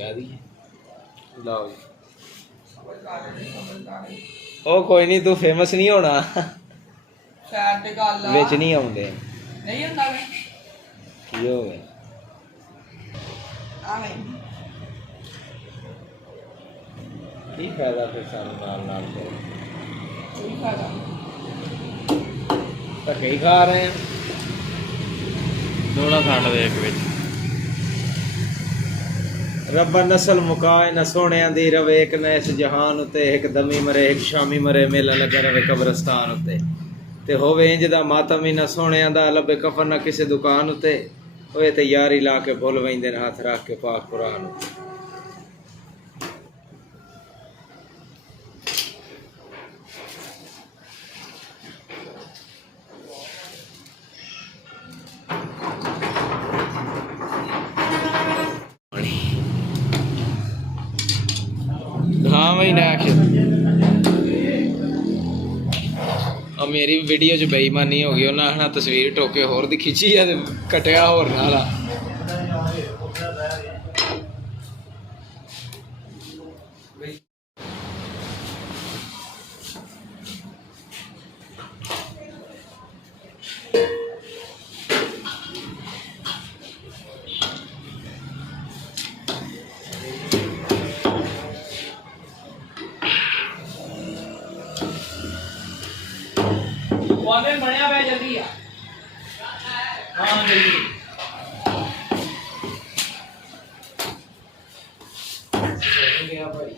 कह दी लो जी ओ कोई नहीं तू फेमस नहीं होना बिच नहीं आउंदे नहीं हुंदा की हो गया की फायदा फिर सानू नाल नाल कोई फायदा धक्के ही खा रहे हैं दोड़ा साठ दे एक विच रब्बा नस्ल मुकाए न सोहणियां दी रवे एक न इस जहान उत्ते एक दमी मरे एक शामी मरे मेला लगा रवे कब्रस्तान उत्ते ते होवे इंज दा मातम ही न सोहणियां दा लबे कफन न किसे दुकान उत्ते ओए ते यारी ला के भुल वेंदे न हाथ रख के पाक कुरान उत्ते हाँ भाई ना और मेरी वीडियो च बेईमानी हो गई उन्हें आखना तस्वीर टोके होर दी खिंची है कटिया होर नाला बनया पे जल्दी हाँ जल्दी गया भाई